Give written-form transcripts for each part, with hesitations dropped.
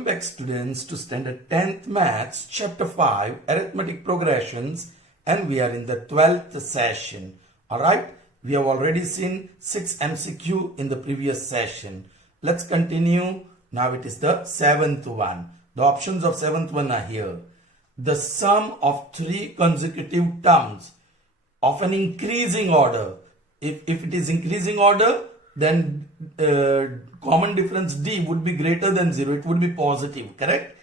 Welcome back students to standard 10th maths chapter 5 arithmetic progressions, and we are in the 12th session. Alright, we have already seen 6 MCQ in the previous session. Let's continue. Now it is the 7th one. The options of 7th one are here. The sum of 3 consecutive terms of an increasing order. If it is increasing order, then common difference D would be greater than 0. It would be positive, correct?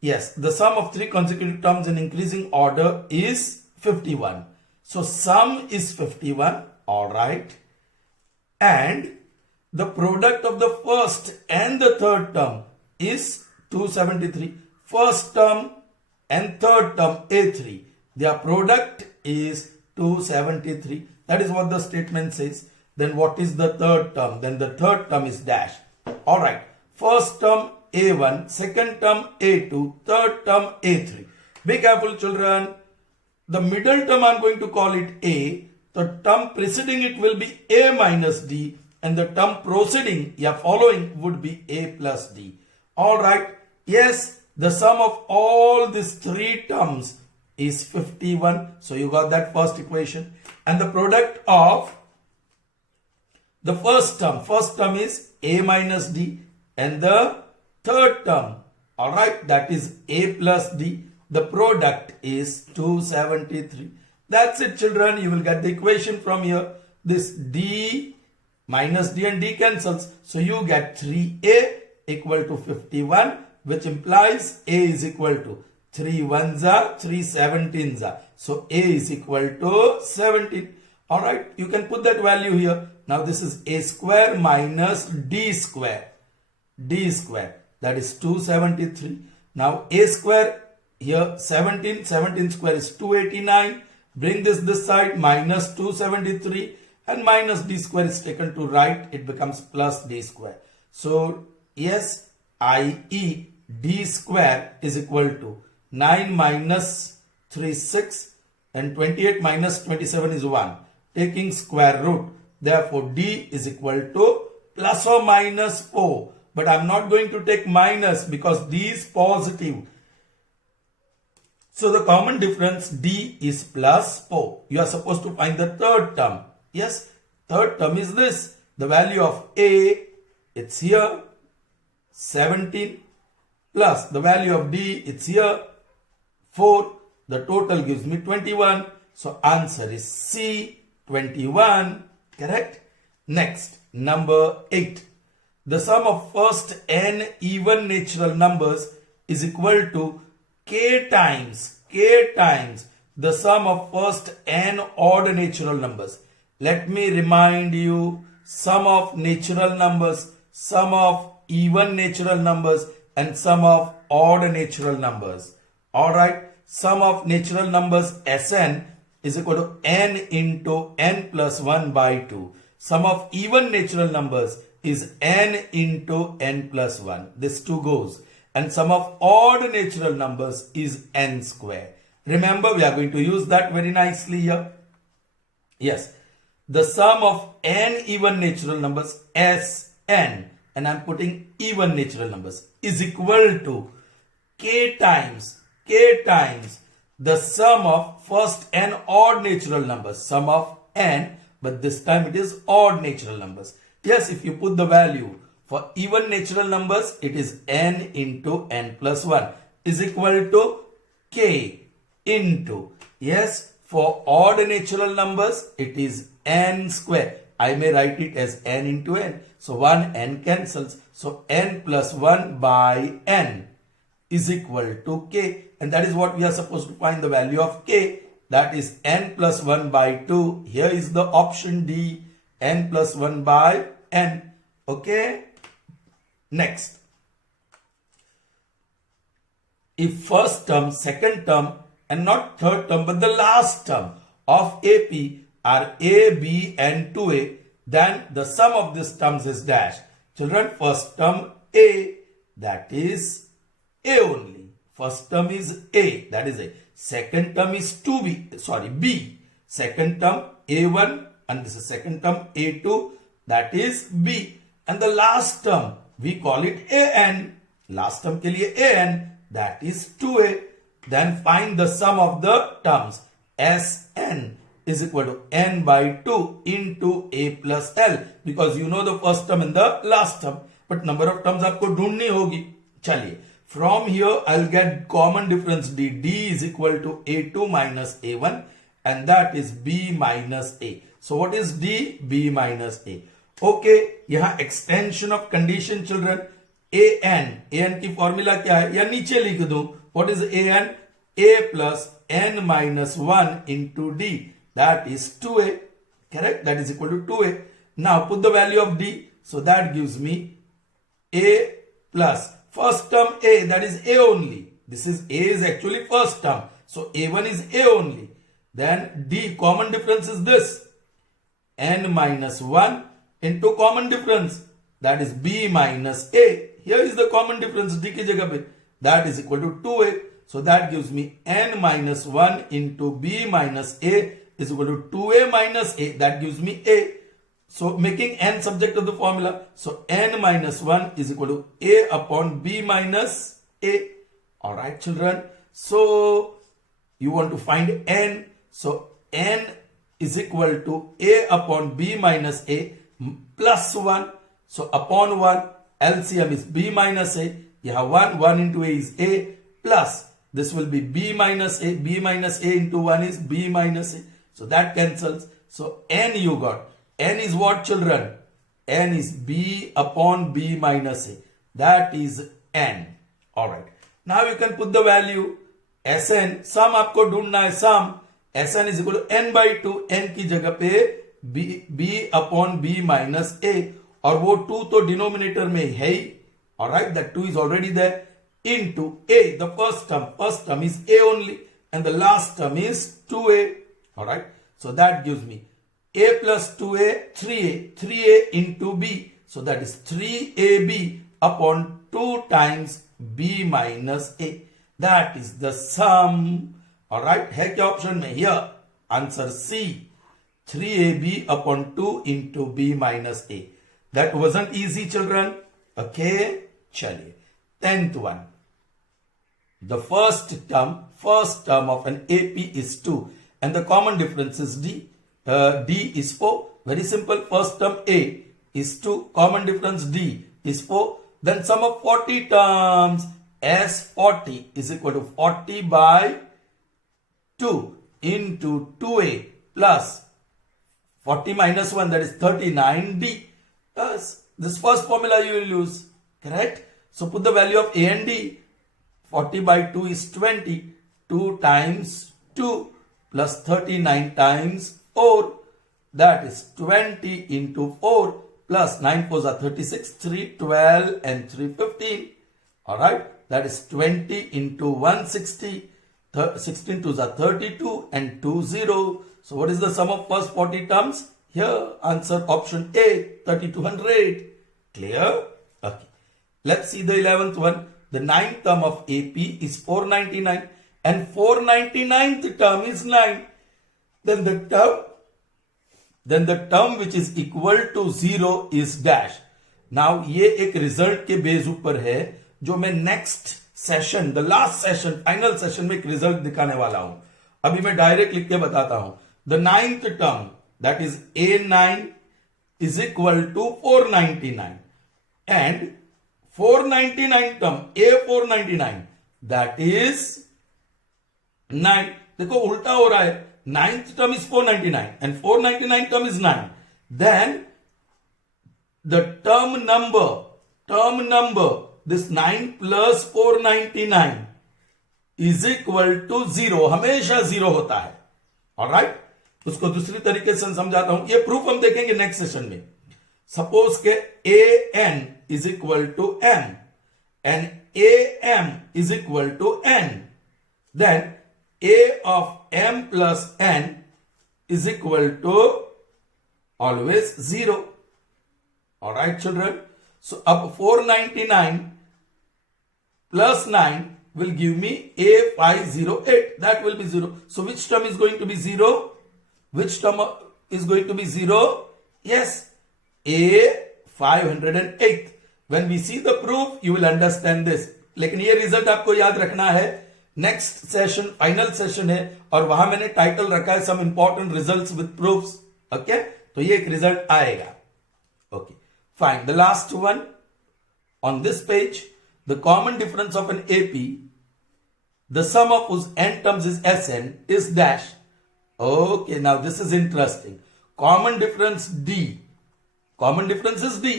Yes, the sum of 3 consecutive terms in increasing order is 51. So sum is 51, alright. And the product of the first and the third term is 273. First term and third term A3. Their product is 273. That is what the statement says. Then what is the third term? Then the third term is dash. Alright. First term A1, second term A2, third term A3. Be careful children. The middle term I am going to call it A. The term preceding it will be A minus D. And the term proceeding, following would be A plus D. Alright. Yes, the sum of all these 3 terms is 51. So you got that first equation. And the product of the first term is A minus D, and the third term, alright, that is A plus D. The product is 273. That's it children. You will get the equation from here. This D minus D and D cancels. So you get 3A equal to 51, which implies A is equal to 3 ones are 3 17s are. So A is equal to 17. Alright, you can put that value here. Now this is A square minus D square. D square, that is 273. Now A square here 17 square is 289. Bring this side, minus 273, and minus D square is taken to right. It becomes plus D square. So yes, i.e. D square is equal to 9 minus 3 6, and 28 minus 27 is 1. Taking square root. Therefore, D is equal to plus or minus 4. But I am not going to take minus because D is positive. So the common difference D is plus 4. You are supposed to find the third term. Yes, third term is this. The value of A, it's here, 17, plus the value of D, it's here, 4. The total gives me 21. So answer is C, 21. Correct? Next, number 8. The sum of first n even natural numbers is equal to k times the sum of first n odd natural numbers. Let me remind you, sum of natural numbers, sum of even natural numbers, and sum of odd natural numbers. Alright, sum of natural numbers Sn is equal to n into n plus 1 by 2. Sum of even natural numbers is n into n plus 1. This 2 goes. And sum of odd natural numbers is n square. Remember, we are going to use that very nicely here. Yes. The sum of n even natural numbers, Sn, and I am putting even natural numbers, is equal to k times the sum of first n odd natural numbers, sum of n, but this time it is odd natural numbers. Yes, if you put the value for even natural numbers, it is n into n plus 1 is equal to k into, yes, for odd natural numbers, it is n square. I may write it as n into n. So 1 n cancels. So n plus 1 by n is equal to k. And that is what we are supposed to find the value of k. That is n plus 1 by 2. Here is the option D. N plus 1 by n. Okay. Next. If first term, second term, and not third term, but the last term of AP are A, B, and 2A, then the sum of these terms is dash. Children, first term A, that is A only. First term is A, that is A. Second term is B. Second term A1, and this is second term A2, that is B. And the last term, we call it AN. last term के लिए an, that is 2a. Then find the sum of the terms. Sn is equal to n by 2 into a plus l, because you know the first term and the last term, but number of terms आपको ढूंढनी होगी. चलिए, from here I'll get common difference d. d is equal to a2 minus a1, and that is b minus a. So what is d? b minus a. Okay, यहाँ extension of condition children. an की formula क्या है, या नीचे लिख दूं. What is an? a plus n minus 1 into d, that is 2a. Correct? That is equal to 2a. Now put the value of d. So that gives me a plus first term a, that is a only. This is a is actually first term. So a1 is a only. Then d, common difference is this. n minus 1 into common difference, that is b minus a. Here is the common difference d की जगह पे, that is equal to 2a. So that gives me n minus 1 into b minus a is equal to 2a minus a. That gives me a. So making n subject of the formula. So n minus 1 is equal to a upon b minus a. Alright children. So you want to find n. So n is equal to a upon b minus a plus 1. So upon 1, LCM is b minus a. You have 1 into a is a, plus this will be b minus a. b minus a into 1 is b minus a. So that cancels. So n you got. N is what children? N is b upon b minus a. That is n. Alright. Now you can put the value. Sn, sum आपको ढूंढना है, sum. Sn is equal to n by 2. n की जगह पे b upon b minus a. और वो 2 तो denominator में है ही. Alright, that 2 is already there. Into a, the first term is a only, and the last term is 2a. Alright, so that gives me a plus 2a, 3a into b. So that is 3ab upon 2 times b minus a. That is the sum. Alright, है क्या option में? Here, answer C. 3ab upon 2 into b minus a. That wasn't easy children. Okay, चलिए 10th one. The first term of an AP is 2, and the common difference is d. D is 4. Very simple. First term A is 2. Common difference d is 4. Then sum of 40 terms. S40 is equal to 40 by 2 into 2a plus 40 minus 1, that is 39d. Yes, this first formula you will use. Correct? So put the value of a and d. 40 by 2 is 20. 2 times 2 plus 39 times 4. That is 20 into 4 plus 9 4s are 36. 3 12 and 3 15. Alright. That is 20 into 160. 16 2s are 32 and 2 0. So what is the sum of first 40 terms? Here answer option A, 3200. Clear? Okay. Let's see the 11th one. The 9th term of AP is 499, and 499th term is 9. Then the term which is equal to 0 is dash. Now ये एक result के base ऊपर है जो मैं next session, the last session, final session में एक result दिखाने वाला हूं. अभी मैं डायरेक्ट लिख के बताता हूं. The 9th term, that is A9 is equal to 499, and 499 term, A499, that is 9. देखो उल्टा हो रहा है. 9th term is 499 and 499 term is 9. Then the term number, this 9 plus 499 is equal to 0. हमेशा 0 होता है. Alright? उसको दूसरी तरीके से समझाता हूं. ये प्रूफ हम देखेंगे नेक्स्ट सेशन में. सपोज के an is equal to m and am is equal to n, then a of m plus n is equal to always 0. Alright children. So up 499 plus 9 will give me A508. That will be 0. So which term is going to be 0? Which term is going to be 0? Yes, A508. When we see the proof, you will understand this. लेकिन ये result आपको याद रखना है, next session final session है और वहां मैंने टाइटल रखा है some important results with proofs. Okay, तो ये एक रिजल्ट आएगा. Okay, fine. The last one on this page, the common difference of an AP, the sum of whose n terms is Sn, is dash. Okay, now this is interesting. Common difference D. Common difference is D,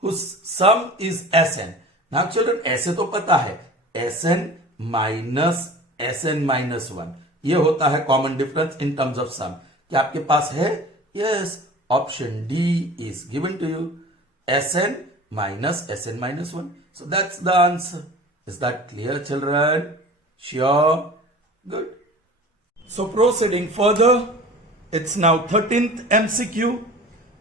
whose sum is Sn. Now children, ऐसे तो पता है Sn minus 1. ये होता है common difference in terms of sum. क्या आपके पास है? Yes, option D is given to you. Sn minus 1. So that's the answer. Is that clear, children? Sure? Good. So proceeding further, it's now 13th MCQ.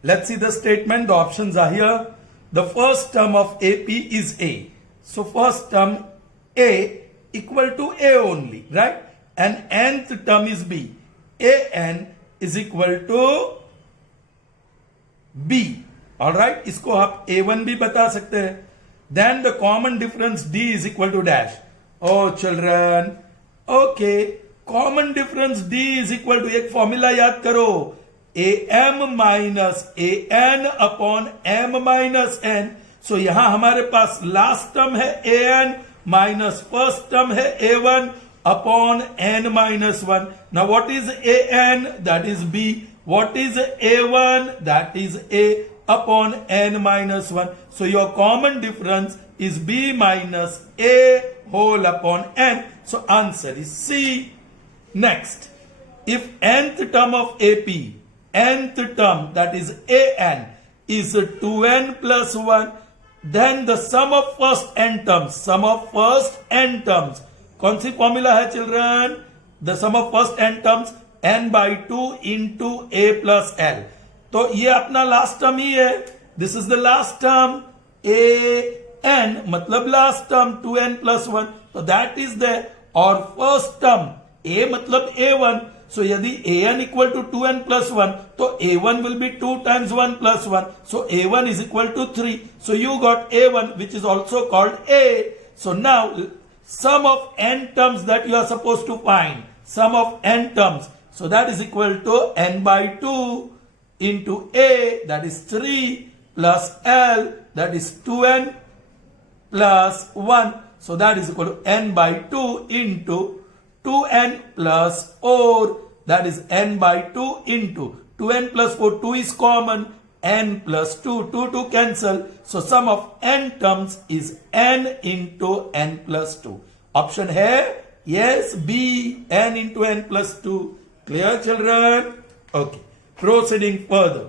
Let's see the statement. The options are here. The first term of AP is A. So first term A equal to A only, right? And nth term is B. An is equal to B. Alright, इसको आप A1 भी बता सकते हैं. Then the common difference D is equal to dash. Oh children, okay, common difference D is equal to, एक formula याद करो, AM minus AN upon M minus N. So यहां हमारे पास लास्ट टर्म है AN माइनस फर्स्ट टर्म है A1 upon N minus 1. Now what is AN? That is B. What is A1? That is A upon n minus 1. So your common difference is B minus A whole upon n. So answer is C. Next, if nth term of AP, nth term that is AN is 2n plus 1, then the sum of first n terms, कौन सी formula है children? The sum of first n terms n by 2 into A plus L. तो ये अपना last term ही है. This is the last term. AN मतलब last term 2n plus 1. तो that is the, और फर्स्ट टर्म A मतलब A1. So यदि AN equal to 2n plus 1, तो A1 will be 2 times 1 plus 1. So A1 is equal to 3. So you got A1, which is also called A. So now sum of n terms that you are supposed to find, sum of n terms. So that is equal to n by 2 into A, that is 3, plus L, that is 2n plus 1. So that is equal to n by 2 into 2n plus 4, that is n by 2 into 2n plus 4, 2 is common, n plus 2, 2 cancel. So sum of n terms is n into n plus 2. Option है yes, B, n into n plus 2. Clear children? Okay. Proceeding further.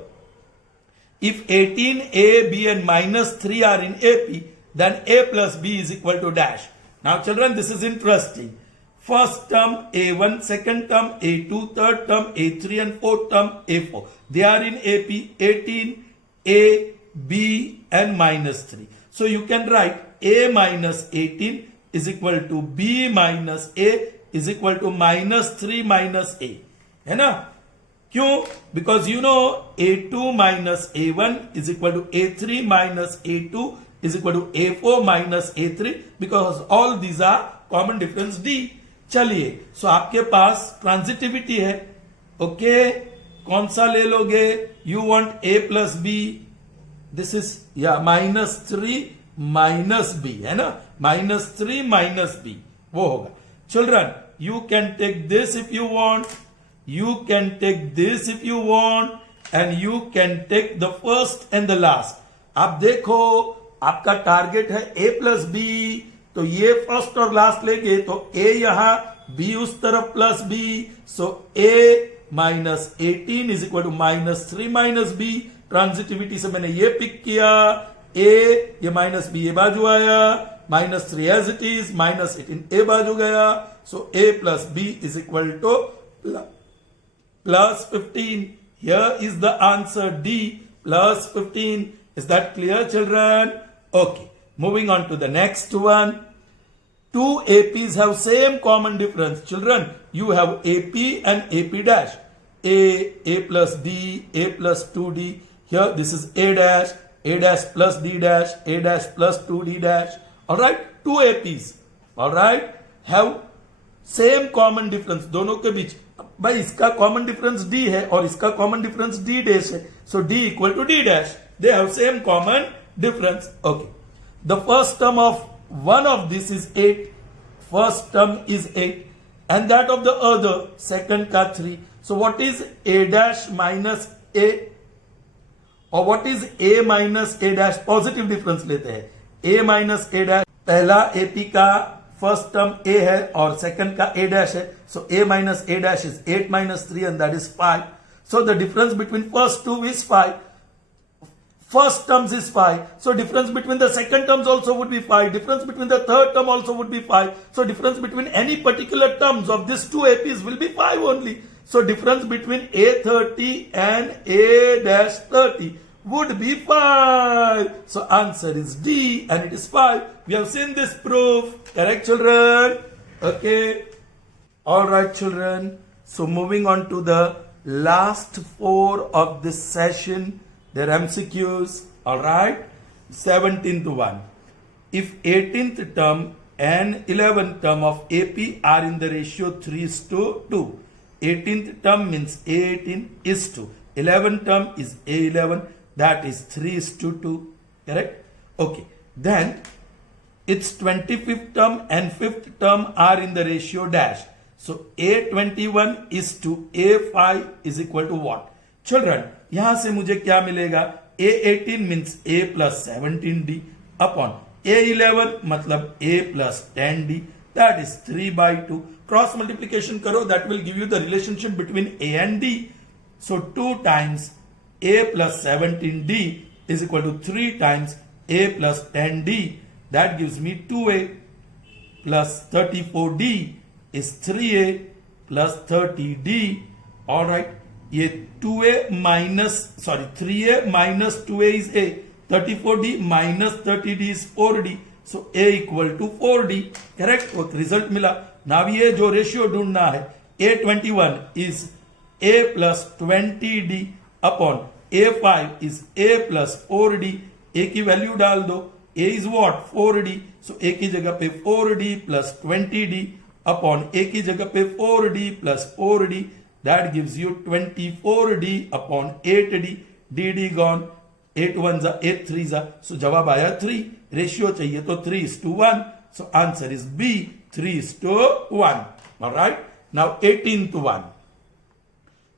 If 18, A, B and minus 3 are in AP, then A plus B is equal to dash. Now children, this is interesting. First term A1, second term A2, third term A3 and fourth term A4. They are in AP. 18, A, B and minus 3. So you can write A minus 18 is equal to B minus A is equal to minus 3 minus A. है ना? क्यों? Because you know A2 minus A1 is equal to A3 minus A2 is equal to A4 minus A3, because all these are common difference D. चलिए, so आपके पास transitivity है. Okay, कौन सा ले लोगे? You want A plus B. This is minus 3 minus B, है ना? minus 3 minus B वो होगा. Children, you can take this if you want. You can take this if you want, and you can take the first and the last. आप देखो, आपका target है A plus B, तो ये first और last लेंगे तो A यहां, B उस तरफ plus B. So A minus 18 is equal to minus 3 minus B. Transitivity से मैंने ये पिक किया. A ये माइनस B ये बाजू आया, minus 3 as it is, minus 18 A बाजू गया. सो A plus B is equal to plus 15. Here is the answer D, plus 15. Is that clear, children? Okay. Moving on to the next one. Two APs have same common difference. Children, you have AP and AP dash. A plus D, A plus 2D. Here this is A dash, a dash plus d dash, a dash plus 2d dash. All right, two APs. All right, have same common difference. दोनों के बीच भाई इसका common difference d है और इसका common difference d dash है. So d equal to d dash. They have same common difference. Okay. The first term of one of this is 8. First term is 8. And that of the other, second का 3. So what is a dash minus a? और what is a minus a dash? Positive difference लेते हैं. a minus a dash, पहला AP का first term a है और second का a dash है. So a minus a dash is 8 minus 3 and that is 5. So the difference between first two is 5. First terms is 5. So difference between the second terms also would be 5. Difference between the third term also would be 5. So difference between any particular terms of these two APs will be 5 only. So difference between A30 and A dash 30 would be 5. So answer is D and it is 5. We have seen this proof. Correct, children? Okay. Alright, children. So moving on to the last 4 of this session. Their MCQs. Alright. 17th one. If 18th term and 11th term of AP are in the ratio 3:2. 18th term means A18 is to 11th term is A11, that is 3:2. Correct? Okay. Then its 25th term and 5th term are in the ratio dash. So A21 is to A5 is equal to what? Children, यहां से मुझे क्या मिलेगा? A18 means A plus 17D upon A11 मतलब A plus 10D, that is 3/2. Cross multiplication करो, that will give you the relationship between A and D. So 2 times A plus 17D is equal to 3 times A plus 10D. That gives me 2A plus 34D is 3A plus 30D. Alright, ये 3A minus 2A is A. 34D minus 30D is 4D. So A equal to 4D. Correct? वो result मिला. Now ये जो ratio ढूंढना है, A21 is A plus 20D upon A5 is A plus 4D. A की value डाल दो. A is what? 4D. So A की जगह पे 4D plus 20D upon A की जगह पे 4D plus 4D. That gives you 24D upon 8D. DD gone. 8 1s are 8 3s are. So जवाब आया 3. रेशियो चाहिए तो 3:1. So answer is B, 3:1. Alright. Now 18th one.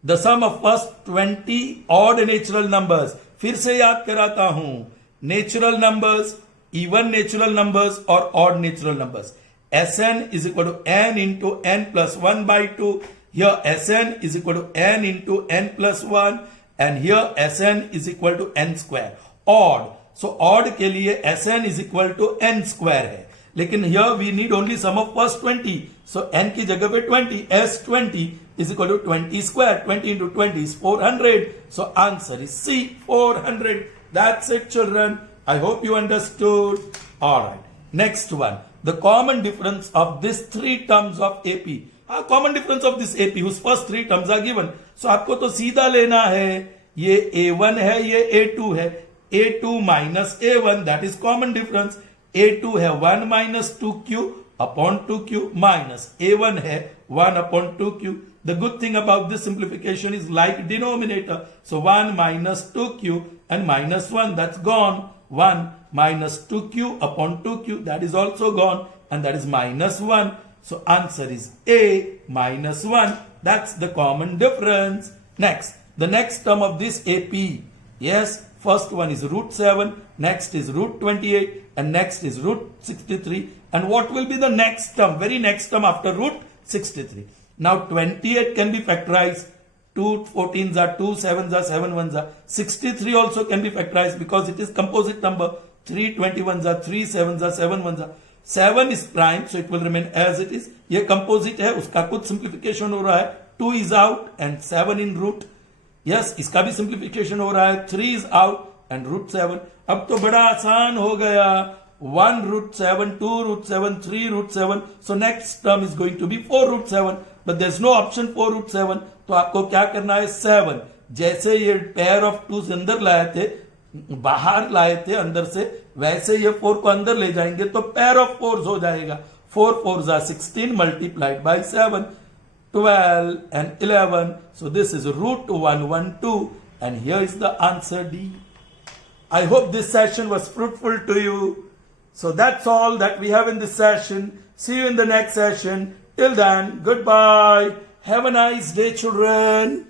The sum of first 20 odd natural numbers. फिर से याद कराता हूं. Natural numbers, even natural numbers or odd natural numbers. Sn is equal to n into n plus 1 by 2. Here Sn is equal to n into n plus 1. And here Sn is equal to n square. Odd. So odd के लिए Sn is equal to n square है. लेकिन here we need only sum of first 20. So n की जगह पे 20. S20 is equal to 20 square. 20 into 20 is 400. So answer is C, 400. That's it, children. I hope you understood. Alright. Next one. The common difference of these 3 terms of AP. Common difference of this AP whose first 3 terms are given. So आपको तो सीधा लेना है. ये A1 है, ये A2 है. A2 minus A1, that is common difference. A2 है 1 minus 2Q upon 2Q minus A1 है 1 upon 2Q. The good thing about this simplification is like denominator. So 1 minus 2Q and minus 1, that's gone. 1 minus 2Q upon 2Q, that is also gone. And that is minus 1. So answer is A, minus 1. That's the common difference. Next, the next term of this AP. Yes, first one is root 7, next is root 28, and next is root 63. And what will be the next term, very next term after root 63? Now 28 can be factorized. 2 14s are 2 7s are 7 1s are. 63 also can be factorized because it is composite number. 3 21s are 3 7s are 7 1s are. 7 is prime, so it will remain as it is. ये composite है, उसका कुछ simplification हो रहा है. 2 is out and 7 in root. Yes, इसका भी simplification हो रहा है. 3 is out and root 7. अब तो बड़ा आसान हो गया. 1 root 7, 2 root 7, 3 root 7. So next term is going to be 4 root 7. But there's no option 4 root 7. तो आपको क्या करना है? 7. जैसे ये pair of 2 अंदर लाए थे, बाहर लाए थे अंदर से, वैसे ये 4 को अंदर ले जाएंगे तो पेयर ऑफ 4s हो जाएगा. 4 4s are 16 multiplied by 7, 12 and 11. So this is root 112 and here is the answer D. I hope this session was fruitful to you. So that's all that we have in this session. See you in the next session. Till then, goodbye. Have a nice day, children.